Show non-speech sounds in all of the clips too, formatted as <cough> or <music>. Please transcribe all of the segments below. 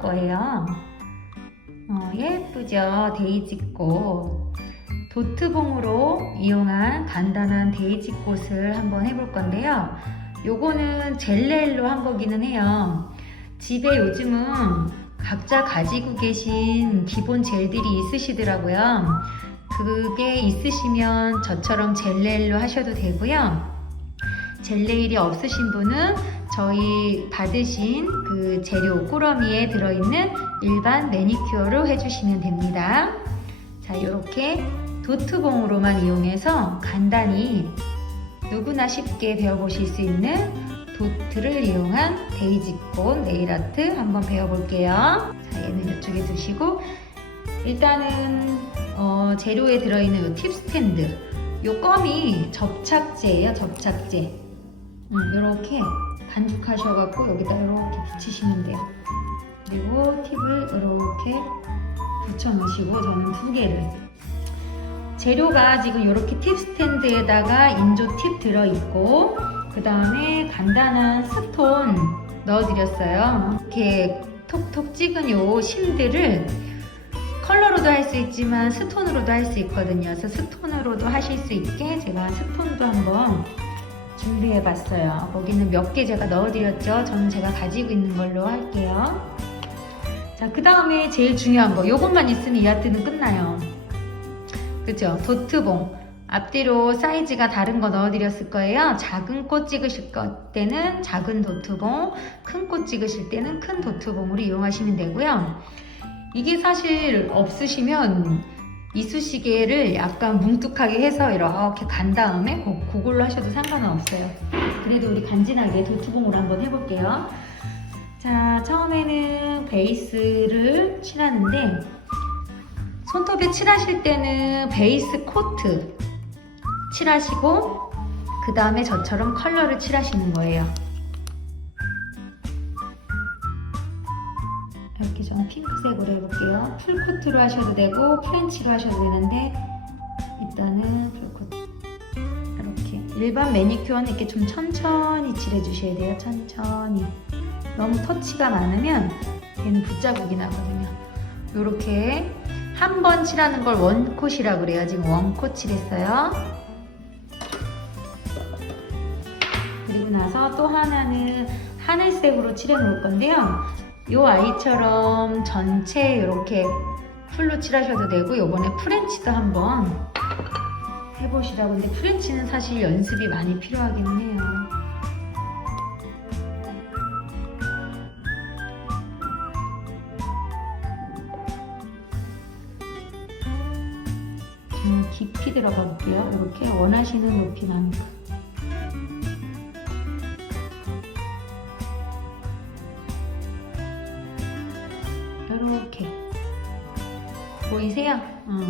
거예요. 어, 예쁘죠? 데이지꽃. 도트봉으로 이용한 간단한 데이지꽃을 한번 해볼 건데요. 요거는 젤레일로 한 거기는 해요. 집에 요즘은 각자 가지고 계신 기본 젤들이 있으시더라고요. 그게 있으시면 저처럼 젤레일로 하셔도 되고요. 젤레일이 없으신 분은 저희 받으신 그 재료 꾸러미에 들어있는 일반 매니큐어로 해주시면 됩니다. 자, 이렇게 도트봉으로만 이용해서 간단히 누구나 쉽게 배워보실 수 있는 도트를 이용한 데이지꽃 네일아트 한번 배워볼게요. 자, 얘는 이쪽에 두시고 일단은 어, 재료에 들어있는 이팁 스탠드 요 껌이 접착제예요 접착제 음, 이렇게 반죽하셔갖고 여기다 이렇게 붙이시면 돼요. 그리고 팁을 이렇게 붙여 놓으시고 저는 두 개를. 재료가 지금 이렇게 팁 스탠드에다가 인조 팁 들어있고 그 다음에 간단한 스톤 넣어드렸어요. 이렇게 톡톡 찍은 요 심들을 컬러로도 할 수 있지만 스톤으로도 할 수 있거든요. 그래서 스톤으로도 하실 수 있게 제가 스톤도 한번 준비해 봤어요 거기는 몇 개 제가 넣어드렸죠 저는 제가 가지고 있는 걸로 할게요 자 그 다음에 제일 중요한 거 요것만 있으면 이 아트는 끝나요 그죠? 도트봉. 앞뒤로 사이즈가 다른 거 넣어드렸을 거예요. 작은 꽃 찍으실 것 때는 작은 도트봉, 큰 꽃 찍으실 때는 큰 도트봉으로 이용하시면 되고요. 이게 사실 없으시면 이쑤시개를 약간 뭉툭하게 해서 이렇게 간 다음에 그- 그걸로 하셔도 상관은 없어요. 그래도 우리 간지나게 도트봉으로 한번 해볼게요. 자, 처음에는 베이스를 칠하는데 손톱에 칠하실 때는 베이스 코트 칠하시고 그 다음에 저처럼 컬러를 칠하시는 거예요. 풀코트로 하셔도 되고 프렌치로 하셔도 되는데 일단은 풀코트 이렇게 일반 매니큐어는 이렇게 좀 천천히 칠해주셔야 돼요. 천천히 너무 터치가 많으면 얘는 붓자국이 나거든요. 이렇게 한 번 칠하는 걸 원콧이라고 그래요. 지금 원콧 칠했어요. 그리고 나서 또 하나는 하늘색으로 칠해 놓을 건데요. 이 아이처럼 전체 이렇게 풀로 칠하셔도 되고 이번에 프렌치도 한번 해보시라고 근데 프렌치는 사실 연습이 많이 필요하기는 해요. 좀 깊이 들어가 볼게요. 이렇게 원하시는 높이만큼. 보이세요? 응.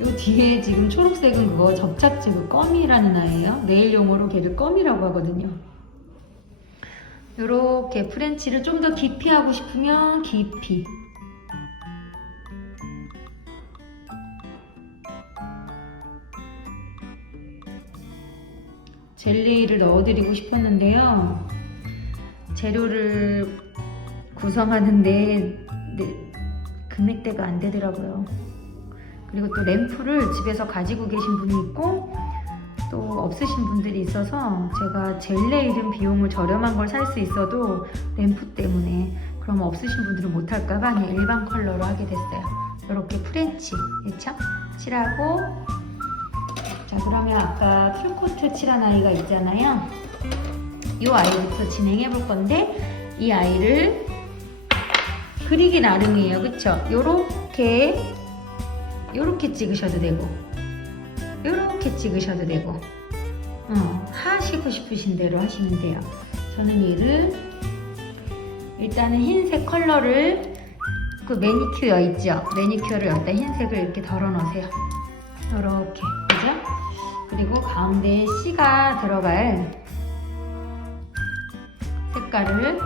요 뒤에 지금 초록색은 그거 접착제 그 껌이라는 아이예요. 네일용으로 걔를 껌이라고 하거든요. 이렇게 프렌치를 좀 더 깊이 하고 싶으면 깊이 젤리를 넣어드리고 싶었는데요. 재료를 구성하는데 네, 금액대가 안 되더라고요. 그리고 또 램프를 집에서 가지고 계신 분이 있고 또 없으신 분들이 있어서 제가 젤레이든 비용을 저렴한 걸 살 수 있어도 램프 때문에 그럼 없으신 분들은 못할까봐 일반 컬러로 하게 됐어요. 이렇게 프렌치, 그렇죠? 칠하고 자 그러면 아까 풀코트 칠한 아이가 있잖아요. 이 아이부터 진행해 볼 건데 이 아이를 그리기 나름이에요. 그쵸? 요렇게 요렇게 찍으셔도 되고 요렇게 찍으셔도 되고 어, 하시고 싶으신 대로 하시면 돼요. 저는 얘를 일단은 흰색 컬러를 그 매니큐어 있죠? 매니큐어를 여기다 흰색을 이렇게 덜어 놓으세요. 요렇게 그죠? 그리고 가운데에 C가 들어갈 색깔을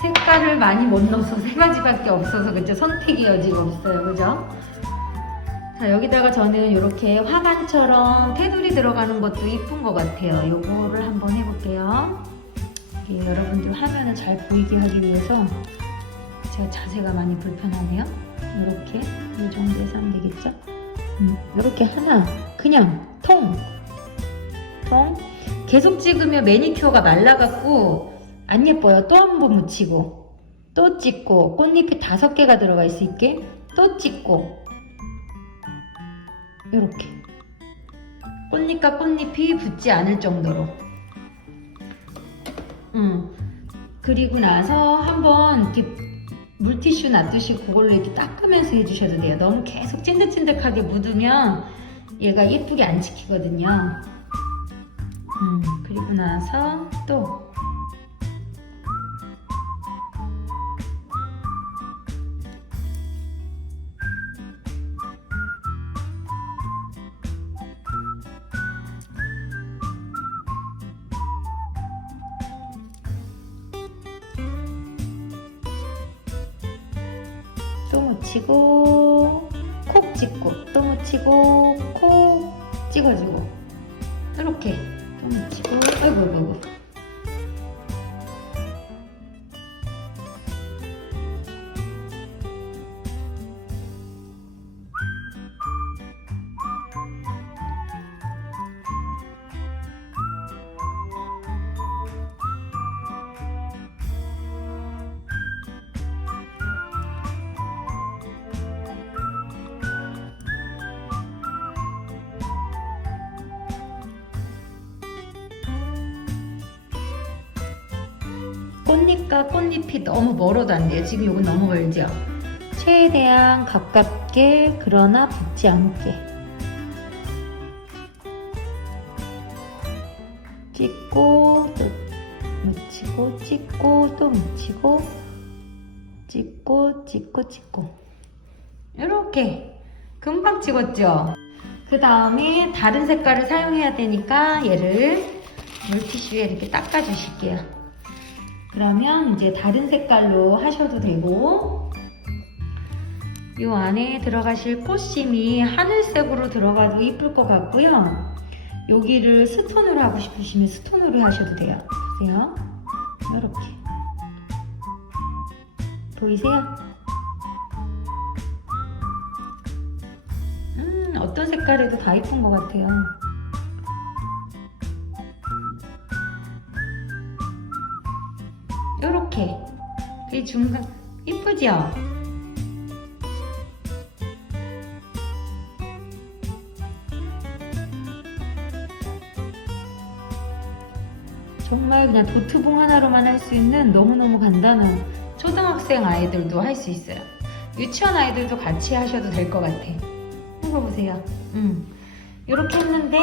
색깔을 많이 못 넣어서 <laughs> 세 가지밖에 없어서 그죠? 선택의 여지가 없어요. 그죠? 자 여기다가 저는 이렇게 화관처럼 테두리 들어가는 것도 이쁜 것 같아요. 요거를 한번 해볼게요. 여러분들 화면을 잘 보이게 하기 위해서 제가 자세가 많이 불편하네요. 이렇게 이 정도에서 하면 되겠죠? 음, 이렇게 하나 그냥 통 통. 계속 찍으면 매니큐어가 말라갖고 안 예뻐요. 또 한 번 묻히고 또 찍고 꽃잎이 다섯 개가 들어가 있을 있게 또 찍고 이렇게 꽃잎과 꽃잎이 붙지 않을 정도로 음 그리고 나서 한번 이렇게 물티슈 놔두시고 그걸로 이렇게 닦으면서 해주셔도 돼요. 너무 계속 찐득찐득하게 묻으면 얘가 예쁘게 안 지키거든요. 음, 그리고 나서 또 묻히고 콕 찍고 또 묻히고 콕 찍어주고 꽃잎과 꽃잎이 너무 멀어도 안 돼요. 지금 이건 너무 멀죠? 최대한 가깝게 그러나 붙지 않게 찍고 또 묻히고 찍고 또 묻히고 찍고 찍고 찍고 이렇게 금방 찍었죠? 그 다음에 다른 색깔을 사용해야 되니까 얘를 물티슈에 이렇게 닦아 주실게요. 그러면 이제 다른 색깔로 하셔도 되고 이 안에 들어가실 꽃심이 하늘색으로 들어가도 이쁠 것 같고요. 여기를 스톤으로 하고 싶으시면 스톤으로 하셔도 돼요. 보세요. 이렇게 보이세요? 음, 어떤 색깔에도 다 이쁜 것 같아요. 요렇게 이 중간 이쁘죠? 정말 그냥 도트봉 하나로만 할 수 있는 너무너무 간단한 초등학생 아이들도 할 수 있어요. 유치원 아이들도 같이 하셔도 될 것 같아. 해봐보세요. 음. 이렇게 했는데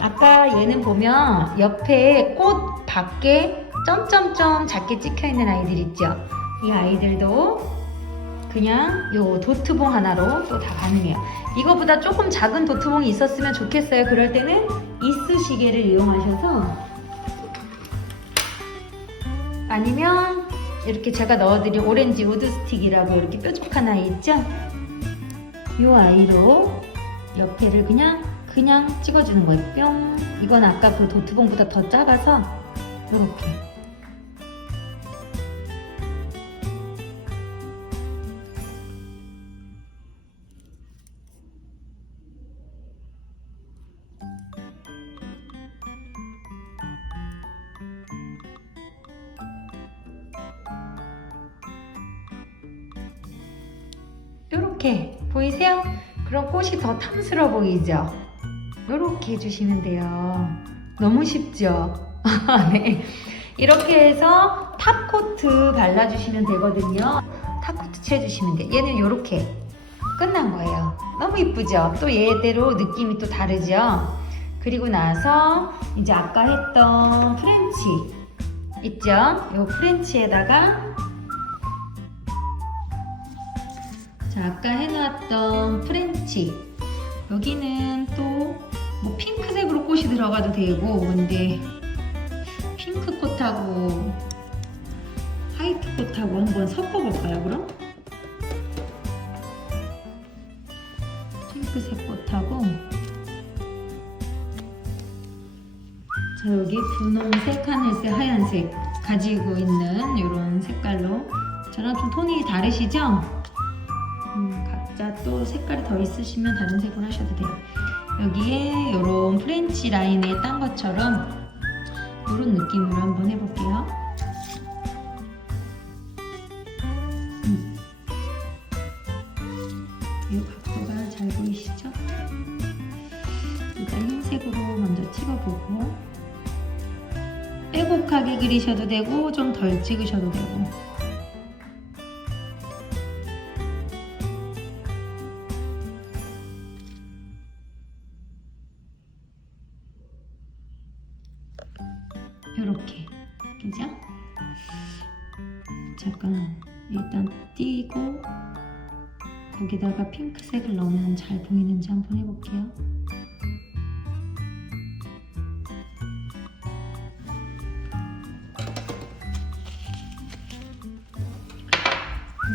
아까 얘는 보면 옆에 꽃 밖에 점점점 작게 찍혀 있는 아이들 있죠? 이 아이들도 그냥 요 도트봉 하나로 또 다 가능해요. 이거보다 조금 작은 도트봉이 있었으면 좋겠어요. 그럴 때는 이쑤시개를 이용하셔서 아니면 이렇게 제가 넣어드린 오렌지 우드 스틱이라고 이렇게 뾰족한 아이 있죠? 이 아이로 옆에를 그냥 그냥 찍어주는 거예요. 뿅. 이건 아까 그 도트봉보다 더 작아서. 이렇게 꽃이 더 탐스러워 보이죠? 이렇게 해주시면 돼요. 너무 쉽죠? <laughs> 네. 이렇게 해서 탑코트 발라주시면 되거든요. 탑코트 칠해주시면 돼요. 얘는 이렇게 끝난 거예요. 너무 이쁘죠? 또 얘대로 느낌이 또 다르죠? 그리고 나서 이제 아까 했던 프렌치 있죠? 이 프렌치에다가 자, 아까 해놨던 프렌치. 여기는 또 뭐 핑크색으로 꽃이 들어가도 되고, 근데 핑크 꽃하고 화이트 꽃하고 한번 섞어볼까요, 그럼? 핑크 핑크색 꽃하고 자 여기 분홍색, 하늘색, 하얀색 가지고 있는 이런 색깔로 저랑 좀 톤이 다르시죠? 음, 각자 또 색깔이 더 있으시면 다른 색으로 하셔도 돼요. 여기에 이런 프렌치 라인에 딴 것처럼 이런 느낌으로 한번 해볼게요. 음. 이 각도가 잘 보이시죠? 일단 흰색으로 먼저 찍어보고 빼곡하게 그리셔도 되고 좀 덜 찍으셔도 되고 잠깐 일단 띄고 거기다가 핑크색을 넣으면 잘 보이는지 한번 해볼게요.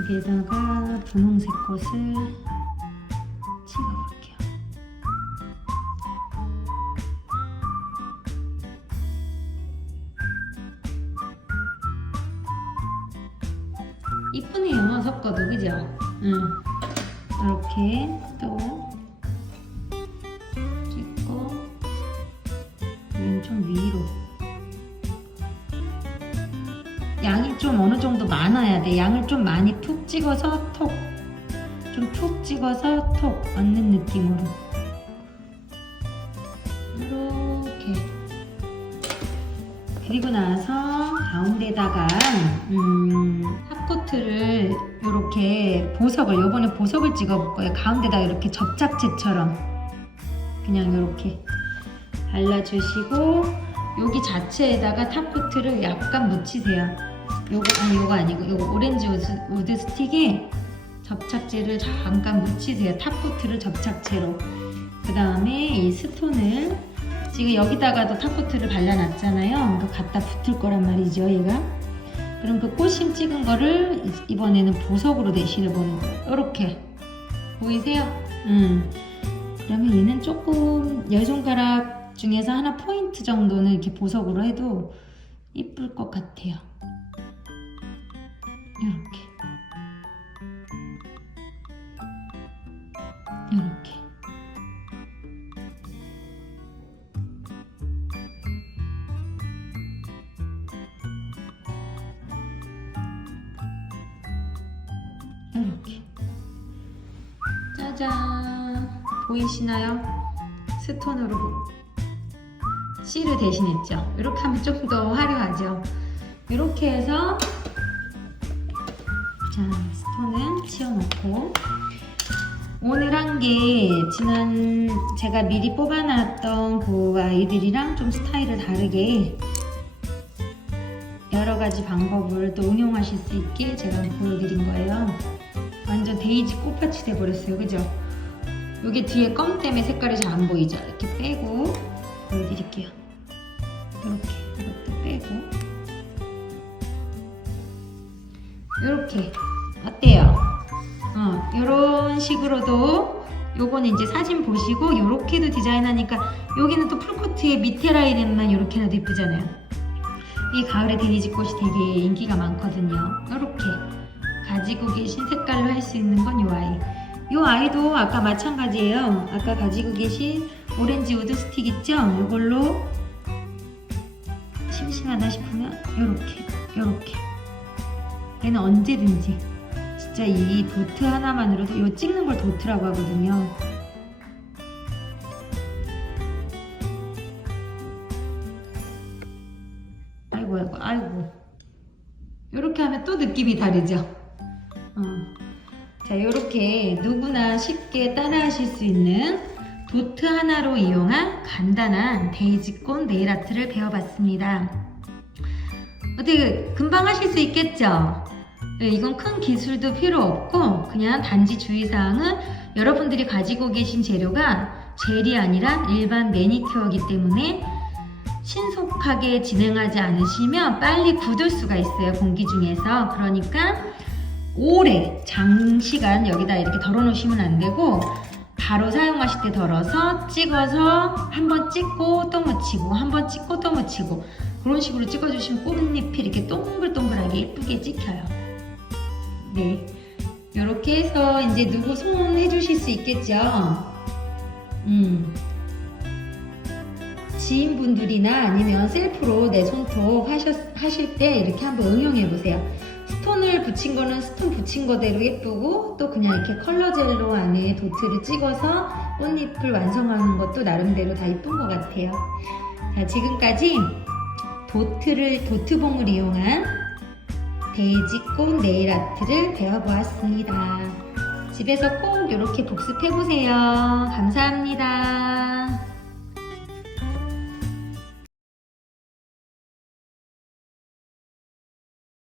여기에다가 분홍색 꽃을 이쁘네요. 섞어도 그죠? 응. 이렇게 또 찍고 좀 위로. 양이 좀 어느 정도 많아야 돼. 양을 좀 많이 푹 찍어서 톡. 좀 푹 찍어서 톡 얹는 느낌으로. 이렇게. 그리고 나서 가운데다가 음, 핫코트를 이렇게 보석을 요번에 보석을 찍어 볼 거예요. 가운데다 이렇게 접착제처럼 그냥 이렇게 발라주시고 여기 자체에다가 탑코트를 약간 묻히세요. 요거 아니 요거 아니고 요거 오렌지 우드, 스틱에 접착제를 잠깐 묻히세요. 탑코트를 접착제로. 그 다음에 이 스톤을 지금 여기다가도 탑코트를 발라놨잖아요. 그거 갖다 붙을 거란 말이죠, 얘가. 그럼 그 꽃심 찍은 거를 이- 이번에는 보석으로 대신해 보는 거예요. 이렇게 보이세요? 음. 그러면 얘는 조금 열 손가락 중에서 하나 포인트 정도는 이렇게 보석으로 해도 이쁠 것 같아요. 이렇게. 짜잔. 보이시나요? 스톤으로. C를 대신했죠. 이렇게 하면 좀 더 화려하죠. 이렇게 해서 자 스톤은 치워놓고. 오늘 한 게 지난 제가 미리 뽑아놨던 그 아이들이랑 좀 스타일을 다르게 여러 가지 방법을 또 응용하실 수 있게 제가 보여드린 거예요. 완전 데이지 꽃밭이 돼버렸어요. 그죠? 여기 뒤에 껌 때문에 색깔이 잘 안 보이죠? 이렇게 빼고 보여드릴게요. 이렇게 이것도 빼고 이렇게 어때요? 어, 이런 식으로도 요거는 이제 사진 보시고 요렇게도 디자인하니까 여기는 또 풀코트에 밑에 라인에만 이렇게 해도 예쁘잖아요. 이 가을에 데이지 꽃이 되게 인기가 많거든요. 이렇게 가지고 계신 색깔로 할 수 있는 건 이 아이. 이 아이도 아까 마찬가지예요. 아까 가지고 계신 오렌지 우드 스틱 있죠? 이걸로 심심하다 싶으면 이렇게, 이렇게. 얘는 언제든지 진짜 이 도트 하나만으로도 이 찍는 걸 도트라고 하거든요. 아이고 아이고 아이고 이렇게 하면 또 느낌이 다르죠 어. 자 이렇게 누구나 쉽게 따라하실 수 있는 도트 하나로 이용한 간단한 데이지꽃 네일 아트를 배워봤습니다 어떻게 금방 하실 수 있겠죠? 네, 이건 큰 기술도 필요 없고 그냥 단지 주의사항은 여러분들이 가지고 계신 재료가 젤이 아니라 일반 매니큐어이기 때문에 신속하게 진행하지 않으시면 빨리 굳을 수가 있어요 공기 중에서 그러니까 오래 장시간 여기다 이렇게 덜어 놓으시면 안 되고 바로 사용하실 때 덜어서 찍어서 한 번 찍고 또 묻히고 한 번 찍고 또 묻히고 그런 식으로 찍어주시면 꽃잎이 이렇게 동글동글하게 예쁘게 찍혀요. 네. 이렇게 해서 이제 누구 손 해주실 수 있겠죠? 음. 지인분들이나 아니면 셀프로 내 손톱 하셨, 하실 때 이렇게 한번 응용해 보세요. 스톤을 붙인 거는 스톤 붙인 거대로 예쁘고 또 그냥 이렇게 컬러 젤로 안에 도트를 찍어서 꽃잎을 완성하는 것도 나름대로 다 예쁜 것 같아요. 자, 지금까지 도트를, 도트봉을 이용한 데이지꽃 네일 아트를 배워보았습니다. 집에서 꼭 이렇게 복습해보세요. 감사합니다.